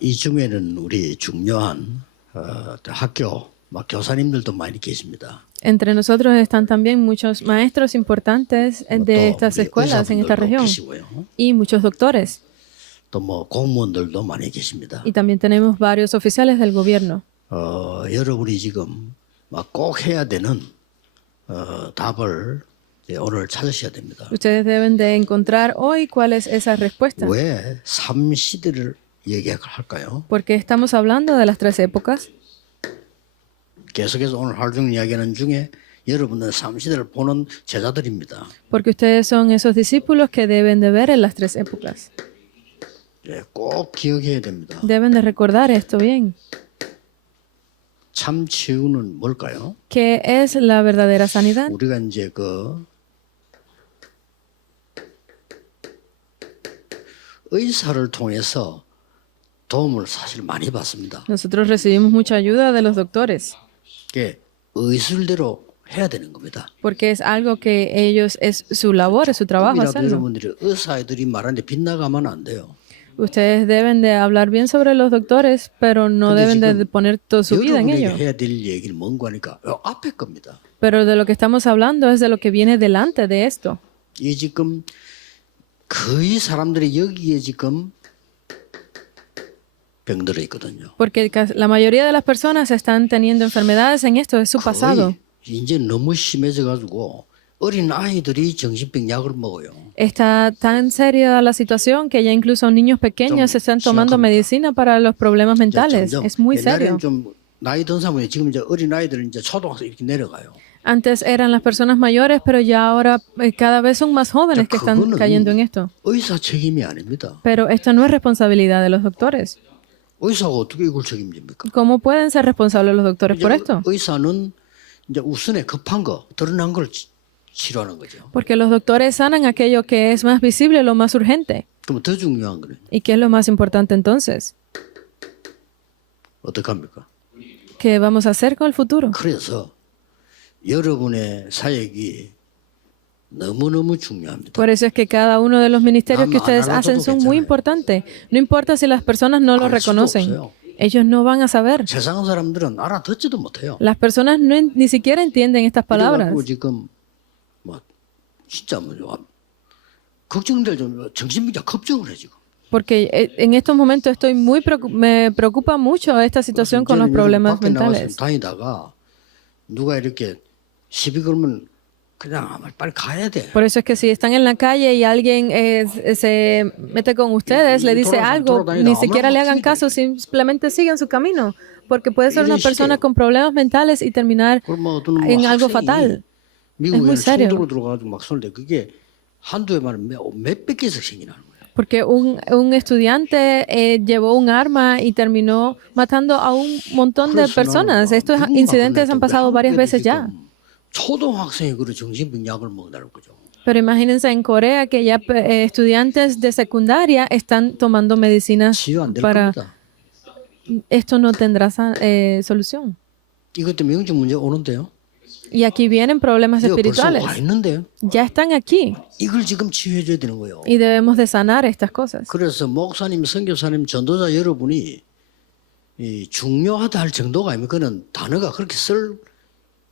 이 중에는 우리 중요한 학교 막 교사님들도 많이 계십니다. Entre nosotros están también muchos maestros importantes de 또 estas 우리 escuelas en esta 의사분들도 región 계시고요. y muchos doctores. 또 뭐 공무원들도 많이 계십니다. Y también tenemos varios oficiales del gobierno. 여러분이 지금 막 꼭 해야 되는 답을 이제 오늘 찾으셔야 됩니다. Ustedes deben de encontrar hoy cuál es esa respuesta. 왜 3시대를 얘기할까요? Porque estamos hablando de las tres épocas. 계속해서 오늘 하루 종일 이야기하는 중에 여러분은 3시대를 보는 제자들입니다. Porque ustedes son esos discípulos que deben de ver en las tres épocas. 꼭 기억해야 됩니다. Deben de recordar esto bien. 참 치유는 뭘까요? ¿Qué es la verdadera sanidad? 우리가 이제 그 의사를 통해서 도움을 사실 많이 받습니다. Nosotros recibimos mucha ayuda de los doctores. 이게 의술대로 해야 되는 겁니다. Porque es algo que ellos, es su labor, es su trabajo 조금이라도 hacerlo. 여러분들이 의사들이 말하는데 빗나가면 안 돼요. Ustedes deben de hablar bien sobre los doctores, pero no 근데 deben de 지금 poner toda su vida en 여러분에게 ello. 해야 될 얘기는 뭔가 하니까 앞에 겁니다. Pero de lo que estamos hablando es de lo que viene delante de esto. 이 지금 거의 사람들이 여기에 지금 병들어 있거든요. Porque la mayoría de las personas están teniendo enfermedades en esto, es su pasado. 거의 이제 너무 심해져 가지고 어린 아이들이 정신병 약을 먹어요. Está tan seria la situación que ya incluso niños pequeños están tomando medicina para los problemas mentales. Es muy serio. 옛날에는 좀 나이 든 사람이 지금 이제 어린 아이들은 이제 초등학생 이렇게 내려가요. Antes eran las personas mayores, pero ya ahora cada vez son más jóvenes que están cayendo en esto. 의사 책임이 아닙니다. Pero esto no es responsabilidad de los doctores. 의사가 어떻게 이걸 책임집니까? ¿Cómo pueden ser responsables los doctores por esto? 의사는 이제 우선에 급한 거, 드러난 걸 치료하는 거죠. Porque los doctores sanan aquello que es más visible, lo más urgente. 그럼 더 중요한 거는 ¿Y qué es lo más importante entonces? 어떻게 합니까? ¿Qué vamos a hacer con el futuro? 그래서 여러분의 사역이 너무너무 중요합니다. Por eso es que cada uno de los ministerios que ustedes hacen son muy importantes. No importa si las personas no lo reconocen. Ellos no van a saber. 세상 사람들은 알아듣지도 못해요. Las personas ni siquiera entienden estas palabras. 그래가지고 지금 뭐 진짜 뭐 걱정될 정도로 정신병자 걱정을 해 지금. Porque en estos momentos me preocupa mucho esta situación con los problemas 밖에 나가서 mentales. 다니다가 누가 이렇게 시비 걸면 그냥 빨리 가야 돼. Por eso es que si están en la calle y alguien se mete con ustedes, le dice algo, ni siquiera le hagan caso, simplemente sigan su camino. Porque puede ser una persona con problemas mentales y terminar en algo fatal. 미국에 serio. 총도로 들어가가지고 막 쏘는데 그게 한두 해만에 몇백 개씩 생기나는 거예요. Porque un estudiante llevó un arma y terminó matando a un montón de personas. Estos incidentes han pasado varias veces ya. 초등학생이 그런 정신병 약을 먹는다는 거죠. Pero imagínense en Corea que ya estudiantes de secundaria están tomando medicinas 치유 안 될 para... 겁니다. Esto no tendrá solución. 이것 때문에 영적 문제 오는데요. Y aquí vienen problemas 이거 벌써 espirituales. 와 있는데요. Ya están aquí 이걸 지금 치유해줘야 되는 거예요. y debemos de sanar estas cosas. 그래서 목사님, 선교사님, 전도자 여러분이 이 중요하다 할 정도가 아니면 그는 단어가 그렇게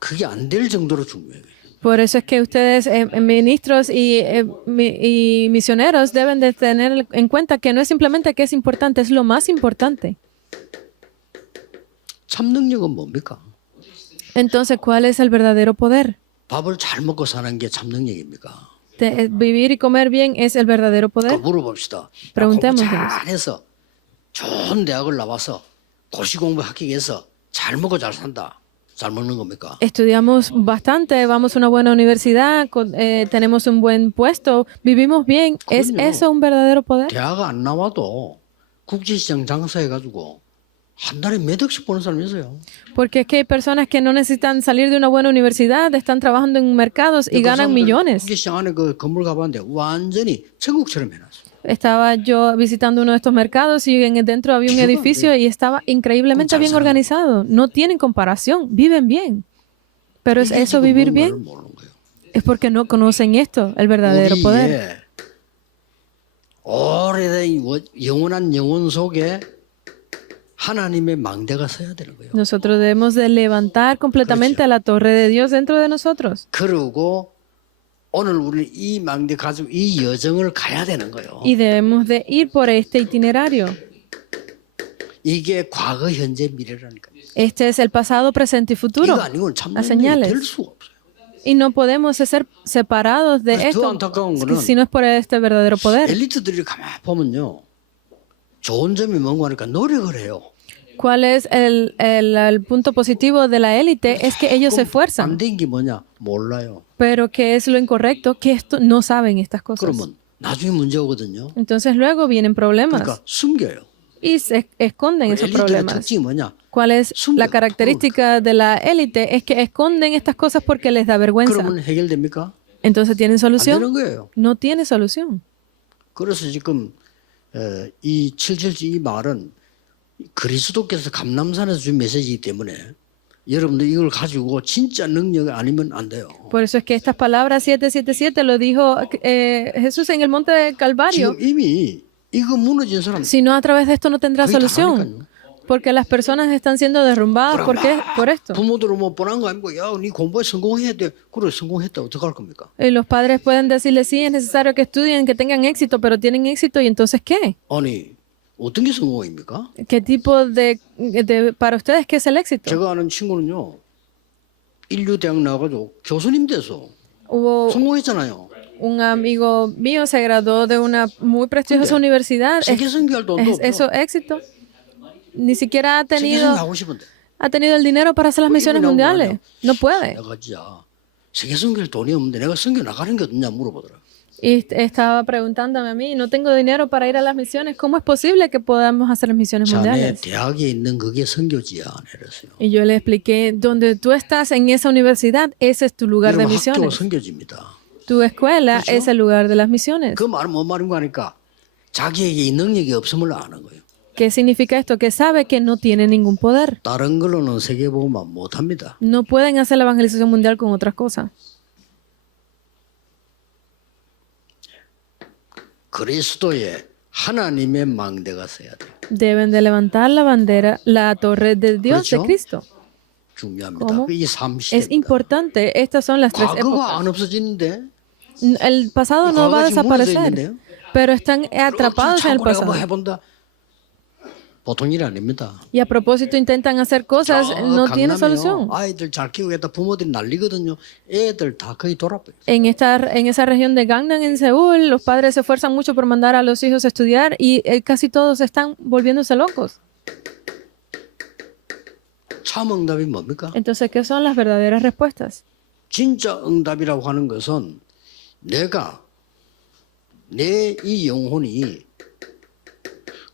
그게 안 될 정도로 중요해요. Por eso es que ustedes, ministros y misioneros, deben de tener en cuenta que no es simplemente que es importante, es lo más importante. 참 능력은 뭡니까? Entonces, ¿cuál es el verdadero poder? 밥을 잘 먹고 사는 게 참 능력입니까? Vivir y comer bien es el verdadero poder. 물어봅시다. Preguntémosles. 잘해서 좋은 대학을 나와서 고시 공부 합격해서 잘 먹고 잘 산다. 잘 먹는 겁니까? Estudiamos bastante, vamos a una buena universidad, tenemos un buen puesto, vivimos bien. ¿Es eso un verdadero poder? 대학 안 나와도 국제시장 장사해가지고 한 달에 몇 억씩 버는 사람이 있어요. Porque es que hay personas que no necesitan salir de una buena universidad, están trabajando en mercados y ganan millones. 국제시장 안에 그 건물 가봤는데 완전히 천국처럼 해놨어. Estaba yo visitando uno de estos mercados y dentro había un edificio y estaba increíblemente bien organizado. No tienen comparación, viven bien. Pero ¿es eso vivir bien? Es porque no conocen esto, el verdadero poder. 오래된 영원한 영혼 속에 하나님의 망대가 서야 되는 거예요. Nosotros debemos de levantar completamente la torre de Dios dentro de nosotros. 그러고 오늘 우리는 이 망대 가지고 이 여정을 가야 되는 거예요. Y debemos de ir por este itinerario. 이게 과거, 현재, 미래라니까요. Este es el pasado, presente y futuro. 이거 아니고는 참 Las 될 señales. 수가 없어요. Y no podemos ser separados de 더 esto 안타까운 거는 si no es por este verdadero poder. 엘리트들이 가만히 보면요. 좋은 점이 뭔가 하니까 노력을 해요. ¿Cuál es el punto positivo de la élite? Es que ellos se esfuerzan. 안 된 게 뭐냐? 몰라요. Pero ¿qué es lo incorrecto? Que esto no saben estas cosas. 그러면 나중에 문제 오거든요. Entonces luego vienen problemas 그러니까 숨겨요. y se esconden esos 엘리트의 problemas. 특징이 뭐냐? ¿Cuál es la característica de la élite? Es que esconden estas cosas porque les da vergüenza. 그러면 해결됩니까? Entonces, ¿tienen 안 되는 solución? 거예요. No tiene solución. 그래서 지금 이 777 이 말은 그리스도께서 감람산에서 준 메시지이기 때문에 여러분들 이걸 가지고 진짜 능력이 아니면 안 돼요. Por eso es que estas palabras 777 lo dijo Jesús en el monte del Calvario. 지금 이미 이거 무너진 사람 Si no, a través de esto no tendrá 거의 solución. 당하니까요. Porque las personas están siendo derrumbadas. ¿Por qué? Por esto. 부모들은 뭐 뻔한 거 아니고 야, 네 공부에 성공해야 돼. 그래 성공했다. 어떡할 겁니까? Y los padres pueden decirle, sí, es necesario que estudien, que tengan éxito, pero tienen éxito, ¿y entonces qué? 아니 어떤 게 성공입니까? ¿Qué tipo para ustedes, qué es el éxito? 제가 아는 친구는요. 인류 대학 나가지고 교수님 돼서 Hubo 성공했잖아요. un amigo mío se graduó de una muy prestigiosa universidad. 세계 선교할 돈도 ¿Es 없어. eso éxito? Ni siquiera 세계 선교 하고 싶은데. ha tenido el dinero para hacer las misiones mundiales. No puede. 내가 진짜 세계 선교할 돈이 없는데 내가 선교 나가는 게 어딨냐 물어보더라. Y estaba preguntándome a mí, no tengo dinero para ir a las misiones, ¿cómo es posible que podamos hacer las misiones 자네 mundiales? 대학에 있는 그게 선교지야. 이랬어요. Y yo le expliqué, donde tú estás en esa universidad, ese es tu lugar de 여러분 학교가 misiones. 선교지입니다. Tu escuela es el lugar de las misiones. 그 말은 뭔 말인가 하니까 자기에게 이 능력이 없음을 아는 거예요. ¿Qué significa esto? Que sabe que no tiene ningún poder. 다른 걸로는 세계복음만 못합니다. No pueden hacer la evangelización mundial con otras cosas. 그리스도의 하나님의 망대가 서야 돼요. Deben de levantar la bandera, la torre de Dios, de 그렇죠? Cristo. 중요합니다. ¿Cómo? 이 Es 3시대입니다. importante. Estas son las tres 과거가 épocas. 안 없어지는데 El pasado no va a desaparecer, pero están atrapados en el 뭐 pasado. 해본다. 보통 일 아닙니다. Y a propósito intentan hacer cosas, no tiene solución. 아이들 잘 키우겠다 부모들이 난리거든요. 애들 다 거의 돌아버려. En esa región de Gangnam, en Seúl, los padres se esfuerzan mucho por mandar a los hijos a estudiar y casi todos están volviéndose locos. 참 응답이 뭡니까? Entonces, ¿qué son las verdaderas respuestas? 진짜 응답이라고 하는 것은 내가 내 이 영혼이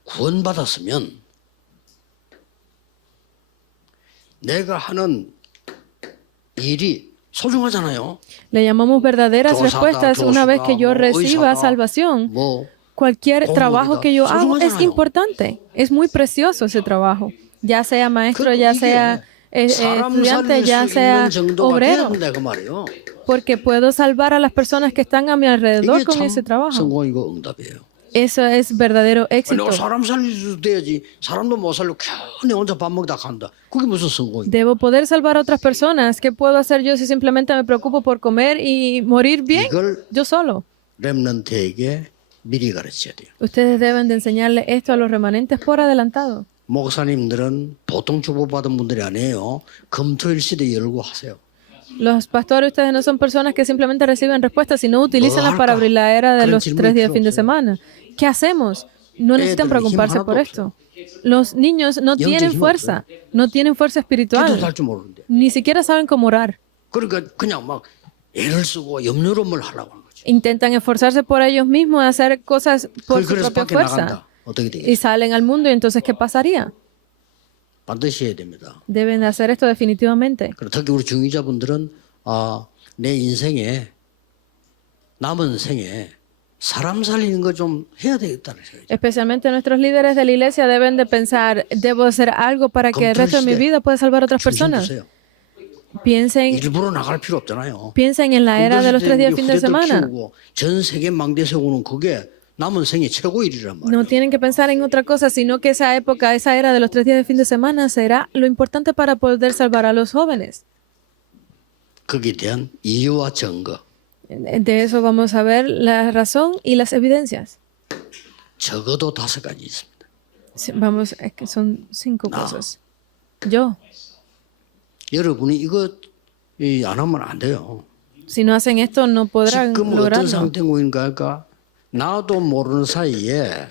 구원받았으면 내가 하는 일이 소중하잖아요. Le llamamos verdaderas 교사다, respuestas una vez que yo 교수다, reciba 의사다, salvación. 뭐 Cualquier trabajo que yo hago es 소중하잖아요. importante. Es muy precioso ese trabajo. Ya sea maestro, ya sea 사람 estudiante, 살릴 ya 수 sea 있는 정도가 obrero. 돼야 된다 그 말이에요. Porque puedo salvar a las personas que están a mi alrededor 이게 con ese 참 trabajo. 성공이고 응답이에요. Eso es verdadero éxito. 내가 사람 살릴 수 돼야지 사람도 못 살려 괜히 혼자 밥 먹다 간다. 그게 무슨 성공이야? Debo poder salvar a otras personas. ¿Qué puedo hacer yo si simplemente me preocupo por comer y morir bien? 이걸 Yo solo. 렘넌트에게 미리 가르쳐야 돼요. Ustedes deben de enseñarle esto a los remanentes por adelantado. 목사님들은 보통 주보받은 분들이 아니에요. 금토일 시대 열고 하세요. Los pastores, ustedes no son personas que simplemente reciben respuestas, sino utilízanlas para abrir la era de los 3 días fin de semana. ¿Qué hacemos? No necesitan preocuparse por esto. Los niños no tienen fuerza, no tienen fuerza 기도도 espiritual, 할 줄 모르는데. ni siquiera saben cómo orar. 그러니까 그냥 막 애를 쓰고 염려로뭘 하려고 하는 거죠. Intentan esforzarse por ellos mismos, hacer cosas por su 그래서 propia 밖에 fuerza. 나간다. 어떻게 되겠어요? Y salen al mundo y entonces, ¿qué pasaría? 반드시 해야 됩니다. Deben de hacer esto definitivamente. 그리고 특히 우리 중위자분들은 내 인생에 남은 생에 사람 살리는 거 좀 해야 되겠다는 생각이죠. Especialmente nuestros líderes de la iglesia deben de pensar, debo hacer algo para que el resto de mi vida pueda salvar a otras personas. 보세요. Piensen, 일부러 나갈 필요 없잖아요. piensen en la era de los 3 días fin de semana. 키우고 전 세계 망대 세우는 그게 남은 생애 최고 일이란 말이에요. No tienen que pensar en otra cosa, sino que esa época, esa era de los 3 días de fin de semana será lo importante para poder salvar a los jóvenes. 거기에 대한 이유와 증거. De eso vamos a ver la razón y las evidencias. 적어도 5가지 있습니다. Sí, vamos, es que son 5 cosas. Yo, 여러분이 이거 안 하면 안 돼요. si no hacen esto, no podrán 지금 어떤 lograrlo. 상태인가 할까? 나도 모르는 사이에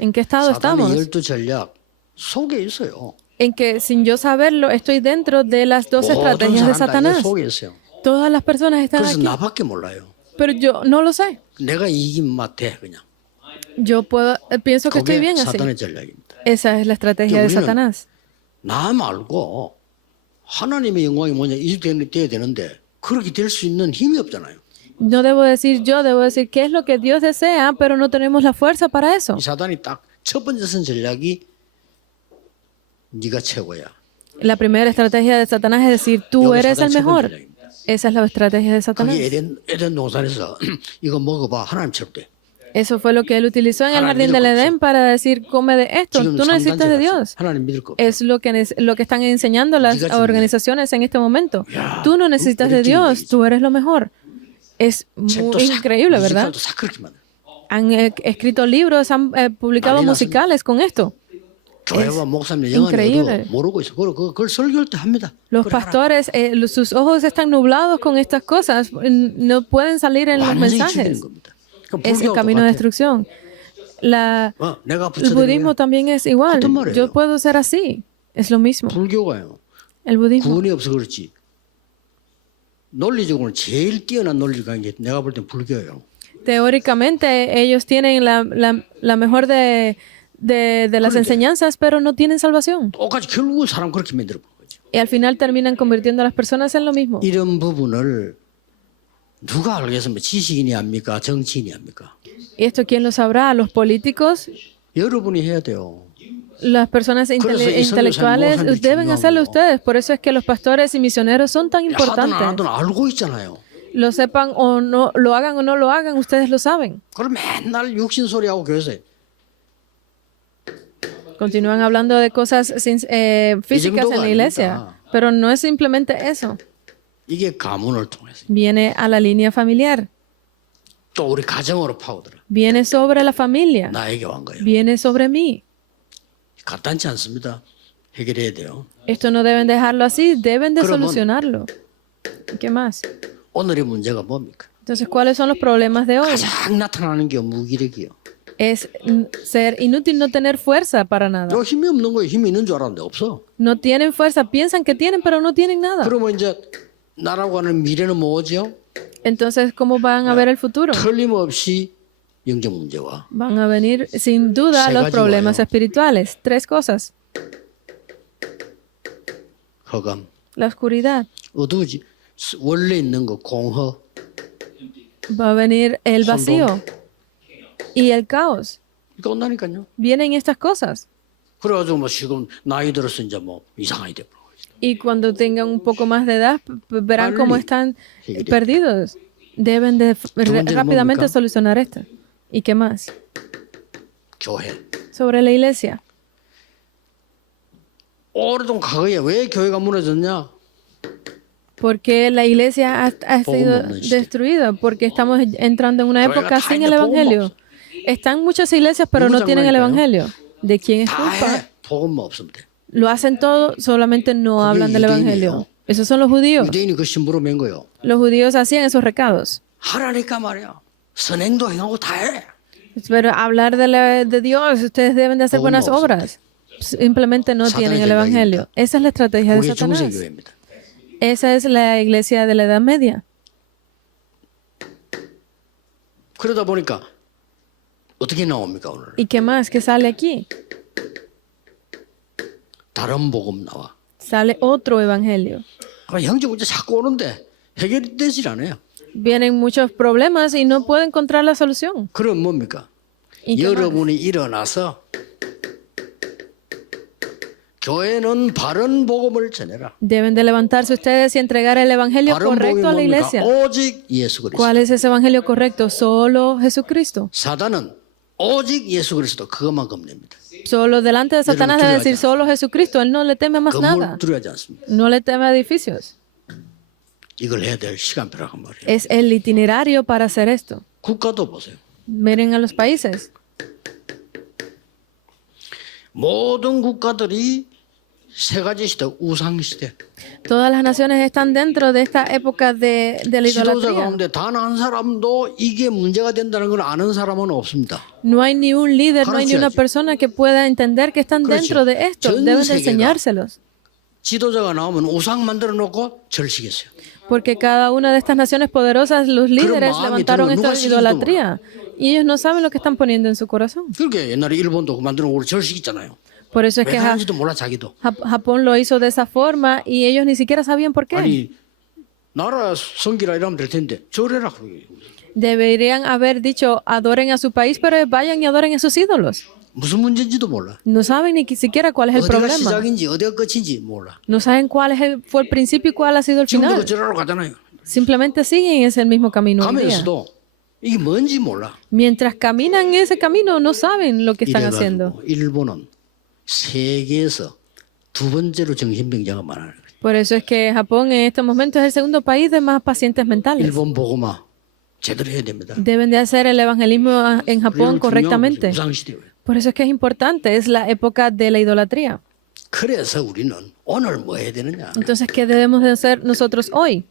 ¿En qué estado 사단의 estamos? 12 전략 속에 있어요. En que sin yo saberlo, estoy dentro de las 12 모든 estrategias de 사람 다 Satanás. 이 속에 있어요. Todas las personas están 그래서 aquí, 나밖에 몰라요. pero yo no lo sé. 내가 이기면 돼 그냥. Yo pienso que estoy 그게 bien así. 사단의 전략입니다. Esa es la estrategia de 우리는 Satanás. 나 말고 하나님의 영광이 뭐냐 이루어져야 되는데 그렇게 될 수 있는 힘이 없잖아요. No debo decir yo, debo decir qué es lo que Dios desea, pero no tenemos la fuerza para eso. 이 사단이 딱 첫 번째 쓴 전략이 네가 최고야. La primera estrategia de Satanás es decir, tú eres el mejor. Esa es la estrategia de Satanás. 그게 에덴 동산에서 이거 먹어봐 하나님처럼 돼. Eso fue lo que él utilizó en el jardín del Edén para decir, come de esto. 지금 Tú no necesitas de 3단체가 Dios. 하나님 믿을 거 없어. Es lo que están enseñando las 네가 지금 organizaciones en este momento. Tú no necesitas de Dios, tú eres lo mejor. Es 책도 muy increíble, ¿verdad? 뮤지컬도 싹 그렇게 만들어. Han escrito libros, han publicado 난리 musicales con esto. 교회와 목사님 increíble. 영안에도 모르고 있어. 그걸 설교할 때 합니다. Los 그걸 하라. pastores, sus ojos están nublados con estas cosas. No pueden salir en los 완전히 죽이는 mensajes. 겁니다. 그럼 Es el 불교하고 camino de 똑같아요. destrucción. 내가 El 붙여드리면 budismo también es igual. 어떤 말이에요? Yo puedo ser así. Es lo mismo. 불교가요. El budismo. 구원이 없어 그렇지. 논리적으로는 제일 뛰어난 논리가 이제 내가 볼 땐 불교예요. Teóricamente ellos tienen la mejor de las enseñanzas, pero no tienen salvación. 똑같이 결국은 사람 그렇게 만들어 본 거죠. Y al final terminan convirtiendo a las personas en lo mismo. 이런 부분을 누가 알겠습니까? 지식인이 합니까? 정치인이 합니까? ¿Y esto quién lo sabrá? ¿Los políticos? 여러분이 해야 돼요. Las personas intelectuales deben hacerlo ustedes. Por eso es que los pastores y misioneros son tan 하든 안 importantes. 하든 알고 있잖아요. Lo sepan o no, lo hagan o no lo hagan, ustedes lo saben. 그럼 맨날 육신 소리하고 교회에서 Continúan hablando de cosas físicas en la iglesia, pero no es simplemente eso. 이게 가문을 통해서 Viene a la línea familiar, 또 우리 가정으로 파고들어. viene sobre la familia, 나에게 온 거예요. viene sobre mí. 간단치 않습니다. 해결해야 돼요. Esto no deben dejarlo así, deben de 그러면- solucionarlo. ¿Qué más? 오늘의 문제가 뭡니까? Entonces, ¿cuáles son los problemas de hoy? 가장 나타나는 게 무기력이요. Es ser inútil, no tener fuerza para nada. 요 힘이 없는 거예요. 힘이 있는 줄 알았는데 없어. No tienen fuerza, piensan que tienen, pero no tienen nada. 그러면 이제 나라고 하는 미래는 뭐죠? Entonces, ¿cómo van a ver el futuro? 틀림없이 영적 문제와 Van a venir sin duda Se los 가지고 problemas 와요. espirituales. 3 cosas. 허감, La oscuridad. 어두우지. 원래 있는 거 공허, Va a venir el vacío y el caos. 이거 온다니까요. Vienen estas cosas. 그래가지고 뭐 지금 나이 들어서 이제 뭐 이상하게 돼. Y cuando tengan un poco más de edad, verán cómo Vale. están Sí, perdidos. Deben de 문제는 rápidamente 뭡니까? solucionar esto. ¿Y qué más? 교회. Sobre la iglesia. 오래동 과거에 왜 교회가 무너졌냐? Porque la iglesia ha sido destruida, porque estamos entrando en una época sin el evangelio. Están muchas iglesias, pero no tienen el evangelio. ¿De quién es 다 culpa? 해. 복음만 없으면 돼. Lo hacen todo, solamente no hablan del evangelio. 유대인이에요. Esos son los judíos. 유대인이 그 심부로 맨 거요. Los judíos hacían esos recados. 하라니까 말이야. 선행도 행하고 다 해. Pero hablar de Dios, ustedes deben de hacer buenas obras. Simplemente no tienen el evangelio. Esa es la estrategia de 그게 Satanás. 중세교회입니다. Esa es la iglesia de la Edad Media. 그러다 보니까 어떻게 나옵니까 오늘? ¿Y qué más? ¿Qué sale aquí? 다른 복음 나와. Sale otro evangelio. 영적 문제 자꾸 오는데 해결이 되질 않아요. Vienen muchos problemas y no pueden encontrar la solución. 그럼 뭡니까? ¿Y qué más? 여러분이 일어나서 교회는 바른 복음을 전해라. Deben de levantarse ustedes y entregar el evangelio 바른 복음이 correcto a la 뭡니까? iglesia. 오직 예수 그리스도. ¿Cuál es ese evangelio correcto? Solo Jesucristo. 사단은 오직 예수 그리스도 그것만 겁냅니다. Solo delante de Satanás debe decir 두려워하지 solo Jesucristo. Él no le teme más nada. 건물 두려워하지 않습니다. No le teme a edificios. 이걸 해야 될 시간표라고 말이에요. Es el itinerario para hacer esto. 국가도 보세요. Miren a los países. 모든 국가들이 세 가지 시대, 우상 시대. Todas las naciones están dentro de esta época de la 지도자 idolatría. 가운데 단 한 사람도 이게 문제가 된다는 걸 아는 사람은 없습니다. No hay ni un líder, no hay ni una 가르쳐야지. persona que pueda entender que están 그렇죠. dentro de esto. 전 Deben de 세계가 enseñárselos. 지도자가 나오면 우상 만들어 놓고 절식했어요. Porque cada una de estas naciones poderosas, los líderes 마음이 levantaron 들면 esta 누가 시키지도 idolatría. Y ellos no saben lo que están poniendo en su corazón. 그렇게 옛날에 일본도 그 만들어 놓고 절식 있잖아요. Por eso es 왜 que 하는지도 몰라 자기도. Japón lo hizo de esa forma y ellos ni siquiera sabían por qué. 아니 나라 성기라 이러면 될 텐데 절해라 그러게. Deberían haber dicho, adoren a su país, pero vayan y adoren a sus ídolos. 무슨 문제인지도 몰라. No saben ni siquiera cuál es el 어디가 problema. 시작인지 어디가 끝인지 몰라. No saben cuál es fue el principio y cuál ha sido el 지금도 final. 그 절하러 가잖아요. Simplemente siguen ese mismo camino hoy día. 가면서도 이게 뭔지 몰라. Mientras caminan ese camino, no saben lo que están haciendo. 이래가지고 일본은 세계에서 두 번째로 정신병자가 많아요. Por eso es que Japón en estos momentos es el segundo país de más pacientes mentales. 일본 복음화 제대로 해야 됩니다. Deben de hacer el evangelismo en Japón 그리고 중요한 correctamente. 것이 우상시대예요. Por eso es que es importante, es la época de la idolatría. 그래서 우리는 오늘 뭐 해야 되느냐? Entonces, ¿qué debemos de hacer nosotros hoy?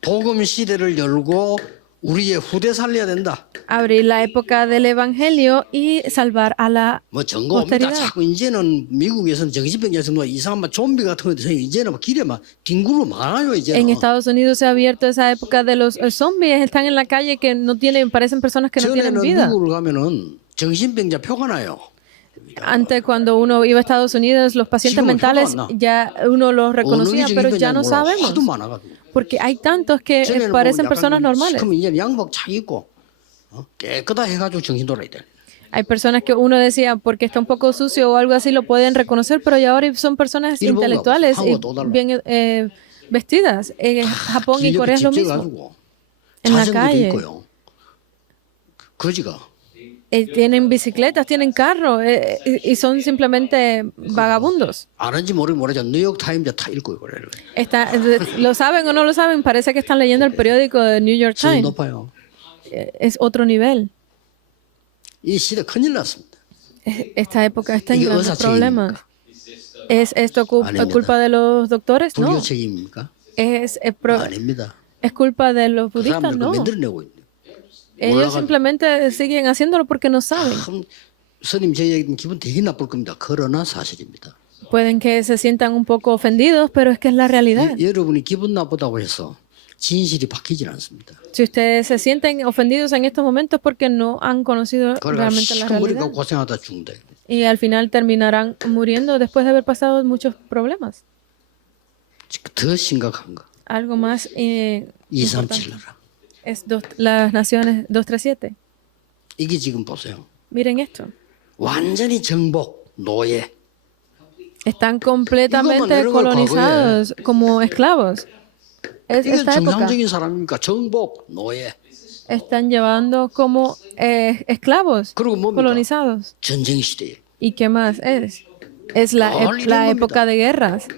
복음 시대를 열고 우리의 후대 살려야 된다. Abrir la época del evangelio y salvar a la 뭐 증거 옵니다. posteridad. 자꾸 이제는 미국에서는 정신병자에서 뭐 이상한 막 좀비 같은 거 돼서 이제는 막 길에 막 뒹굴고 많아요 이제는. En Estados Unidos se ha abierto esa época de los zombies, están en la calle que no tienen, parecen personas que no tienen 전에는 vida. 미국을 가면은 정신병자 표가 나요. Antes, cuando uno iba a Estados Unidos, los pacientes 지금은 mentales 표도 안 나. ya uno los reconocía, 어느 pero 정신병자인지 ya no 몰라. sabemos. 하도 많아가지고. Porque hay tantos que 전에는 parecen 뭐 personas normales. 그럼 이제 양복 착 입고 깨끗하 해가지고 정신 돌아야 돼. Hay personas que uno decía, porque está un poco sucio o algo así, lo pueden reconocer, pero ya ahora son personas 일본하고 intelectuales y 한국은 또 달라. bien vestidas. En Japón y 길옆에 Corea es lo 집 mismo. 져가지고 En la 자전거도 calle. 있고요. 거지가 Tienen bicicletas, tienen carros y son simplemente vagabundos. 아는지 모르지만 뉴욕 타임즈 다 읽고 그래요. Lo saben o no lo saben, parece que están leyendo el periódico de New York 수준 Times. 높아요. Es otro nivel. 이 시대 큰일 났습니다. Esta época está en 이게 grandes 의사 problemas. 책임입니까? ¿Es esto 아닙니다. culpa de los doctores? 불교 No. 책임입니까? ¿Es 아닙니다. culpa de los 그 budistas? 사람들 No. 그 만들어내고 있네요. Ellos 올라가- simplemente siguen haciéndolo porque no saben. 참 스님 제 얘기는 기분 되게 나쁠 겁니다. 그러나 사실입니다. Pueden que se sientan un poco ofendidos, pero es que es la realidad. 여러분이 기분 나쁘다고 해서 진실이 바뀌질 않습니다. Si ustedes se sienten ofendidos en estos momentos porque no han conocido 그러니까 realmente la 시커머리가 realidad. 고생하다 죽는다. Y al final terminarán muriendo después de haber pasado muchos problemas. 더 심각한 거. Algo más importante 237나라. es las naciones 237. 이게 지금 보세요. Miren esto. 완전히 정복, 노예. Están completamente 이것만 내려갈 colonizados como esclavos. Es 이게 esta época. 정상적인 사람입니까? 정복, 노예. Están llevando como esclavos 그리고 뭡니까? colonizados. 전쟁 시대에. ¿Y qué más es? Es la 난리 la 납니다. época de guerras.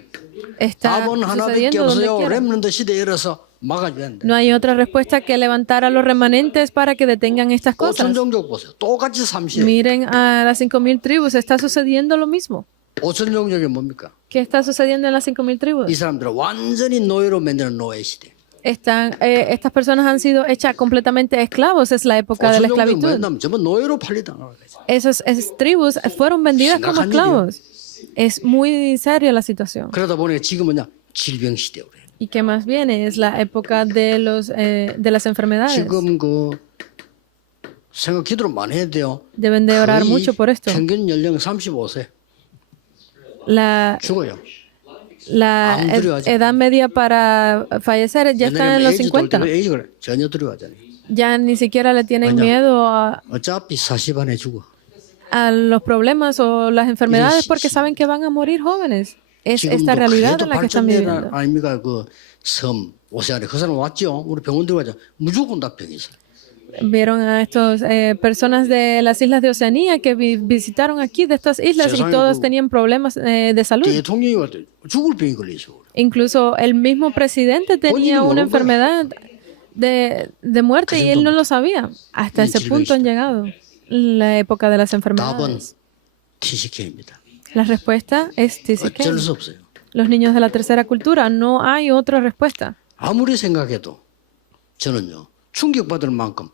Está 답은 하나밖에 sucediendo donde 없어요. quiera. 렘넌트 시대에 이르러서 막아줘야 한다. No hay otra respuesta que levantar a los remanentes para que detengan estas cosas. 5천 종족 보세요. 똑같이 삼시에. Miren a las 5,000 tribus, está sucediendo lo mismo. 5천 종족이 뭡니까? ¿Qué está sucediendo en las 5,000 이 tribus? 사람들은 완전히 노예로 만드는 노예 시대. Estas personas han sido hechas completamente esclavos, es la época de la 5천 종족이 esclavitud. 뭐였냐면 전부 노예로 팔리다. Esas tribus fueron vendidas como 심각한 esclavos. Es muy seria la situación. 그러다 보니 지금은요 질병 시대로 해. ¿Y qué más viene? Es la época de las enfermedades. 지금 그 생각 기도를 많이 해야 돼요. Deben de orar 거의 mucho por esto. 평균 연령 35세 La, 죽어요. la 안 두려워하지. edad media para fallecer ya está en los 50. 에이즈가 전혀 두려워하잖아요. Ya ni siquiera le tienen Mañana. miedo a... 어차피 40 안에 죽어. a los problemas o las enfermedades sí, porque sí. saben que van a morir jóvenes. Es 지금도 esta realidad 그래도 en la que están 발전된 viviendo. 아닙니까? 그 섬, 오세아니아 그 사람 왔죠. 우리 병원 들어가자. 무조건 다 병이 있어요. Vieron a estos personas de las islas de Oceanía que visitaron aquí de estas islas y 세상에 todos 그 tenían problemas de salud. 대통령이 왔대. 죽을 병이 걸리죠. Incluso el mismo presidente tenía 본인이 una 모르는 거야. enfermedad de muerte y él no lo sabía. Hasta ese punto han llegado la época de las 답은 enfermedades. TCK입니다. La respuesta es 어쩔 TCK. 수 없어요. Los niños de la tercera cultura, no hay otra respuesta. 아무리 생각해도 저는요. 충격받을 만큼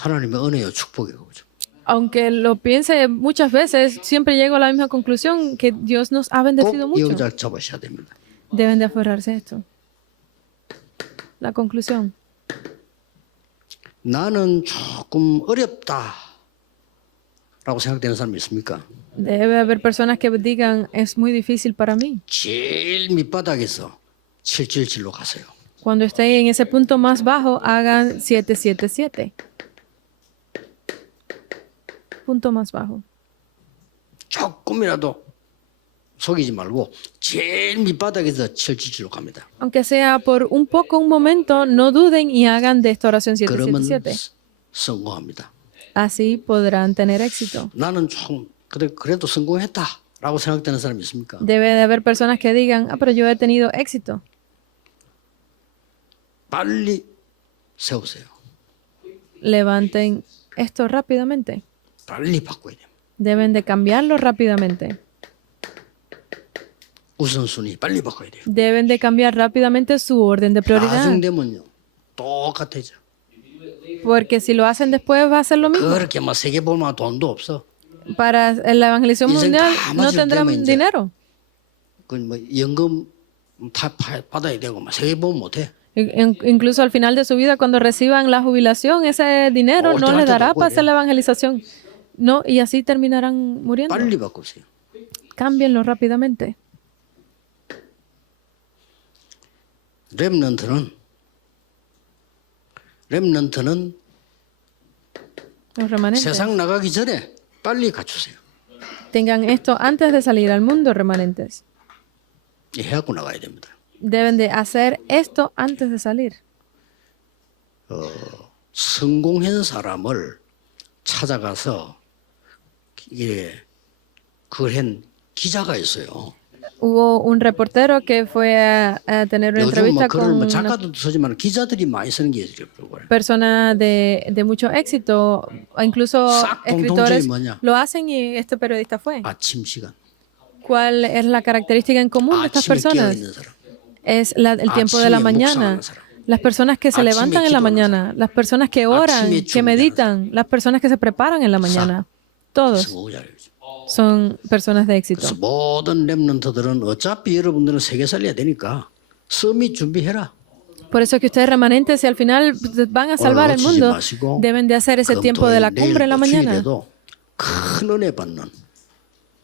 하나님의 은혜요 축복이에요. 그죠? Aunque lo piense muchas veces, siempre llego a la misma conclusión que Dios nos ha bendecido 꼭 mucho. 여기다 잡으셔야 됩니다. Deben de aferrarse a esto. La conclusión. 나는 조금 어렵다 라고 생각되는 사람이 있습니까? Debe haber personas que digan, es muy difícil para mí. 제일 밑바닥에서 777로 가세요. Cuando esté en ese punto más bajo, hagan 777. Punto más bajo. 조금이라도 속이지 말고 제일 밑바닥에서 777로 갑니다. Aunque sea por un poco, un momento, no duden y hagan de esta oración 그러면 777. 성공합니다. Así podrán tener éxito. 나는 좀 그래도 성공했다라고 생각되는 사람이 있습니까? Debe de haber personas que digan, pero yo he tenido éxito. 빨리 세우세요. Levanten esto rápidamente. 빨리 바꿔야 돼요. Deben de cambiarlo rápidamente. 우선순위 빨리 바꿔야 돼요. Deben de cambiar rápidamente su orden de prioridad. 나중 되면요 똑같아져. Porque si lo hacen después va a ser lo mismo. 그렇게 막 세계 보면 돈도 없어. Para la evangelización 인생 mundial 다 no 맞을 tendrán 때면 이제 dinero. 그뭐 연금 다 받아야 되고 막 세계 보면 못해. Incluso al final de su vida, cuando reciban la jubilación, ese dinero no les dará para hacer la evangelización. No, y así terminarán muriendo. 빨리 바꾸세요. Cámbienlo rápidamente. 렘넌트는 Los remanentes 세상 나가기 전에 빨리 갖추세요. tengan esto antes de salir al mundo, remanentes. 해갖고 나가야 됩니다. Deben de hacer esto antes de salir. 성공한 사람을 찾아가서 그걸 한 기자가 있어요. Hubo un reportero que fue a tener una 요즘 뭐 entrevista 글을 con 뭐 una 작가들도 쓰지만 기자들이 많이 쓰는 게 있어요. persona de mucho éxito. Incluso 싹 escritores 공통점이 뭐냐? lo hacen y este periodista fue. 아침 시간. ¿Cuál es la característica en común de estas 아침에 깨어 personas? 있는 사람. Es el tiempo de la 아침에 mañana. 묵상하는 사람. Las personas que se 아침에 levantan en la 기도하는 mañana, las personas que oran, 아침에 que 준비하는 meditan, las personas que se preparan en la mañana. Todos 성공자들이죠. son personas de éxito. 그래서 모든 렘넌트들은 어차피 여러분들은 세계 살려야 되니까 서밋 준비해라. Por eso que ustedes remanentes, si al final van a salvar el mundo, deben de hacer ese tiempo de la cumbre en la mañana. 주일에도 큰 은혜 받는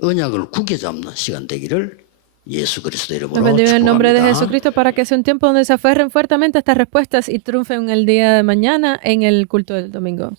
언약을 굳게 잡는 시간 되기를 예수 그리스도 Nos 이름으로 bendiga en el nombre de 축복합니다. Jesucristo para que sea un tiempo donde se aferren fuertemente a estas respuestas y triunfen el día de mañana en el culto del domingo.